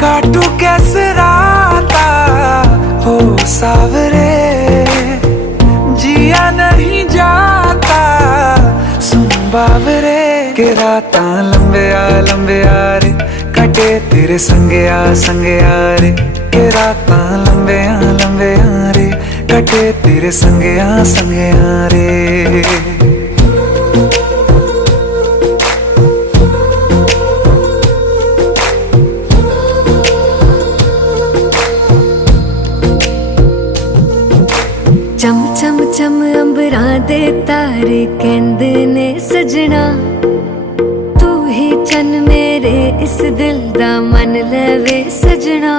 काटू कैसे राता हो सावरे, जिया नहीं जाता सुन बावरे। के राता लंबे आ रे, कटे तेरे संगे आ रे। के राता लंबे आ रे, कटे तेरे संगे आ रे। चम चम चम अंबरां दे तारे कहंदे ने सजना, तू ही चन मेरे इस दिल दा मन लवे सजना।